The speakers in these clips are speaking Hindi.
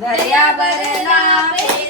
દયા બરલા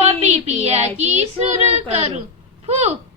कॉफ़ी पियाची शुरू करूँ? फूक।